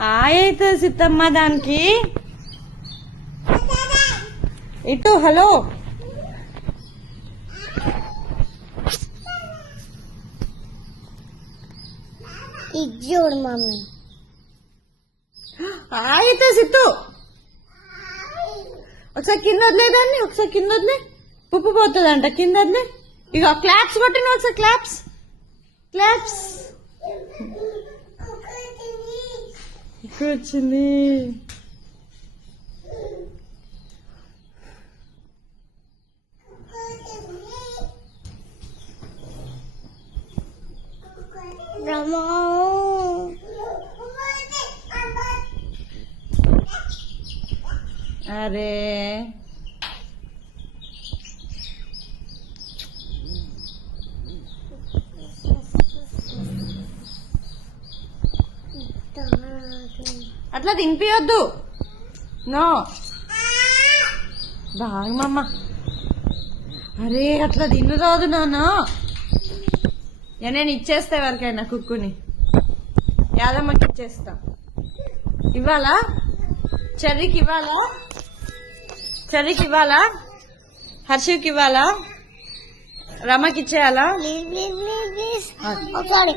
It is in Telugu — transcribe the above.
అయితే సిత్తమ్మ దానికి ఇటు హలో చూడు మమ్మీ అయితే సిత్తు ఒకసారి కింద వదిలేదాన్ని ఒకసారి కింద వదిలే ఉప్పు పోతుందంట కింద వదిలే ఇక క్లాప్స్ కొట్టిన ఒకసారి క్లాప్స్ క్లాప్స్ ఇక్కడ వచ్చింది అరే అట్లా తినిపియొద్దు నో బాగమ్మ అరే అట్లా తినరాదు నాన్న నేను ఇచ్చేస్తా ఎవరికైనా కుక్కుని యాదమ్మకి ఇచ్చేస్తా ఇవ్వాలా చెర్రీకి ఇవ్వాలా చెర్రీకి ఇవ్వాలా హర్షికి ఇవ్వాలా రమకి ఇచ్చేయాలా ఒకసారి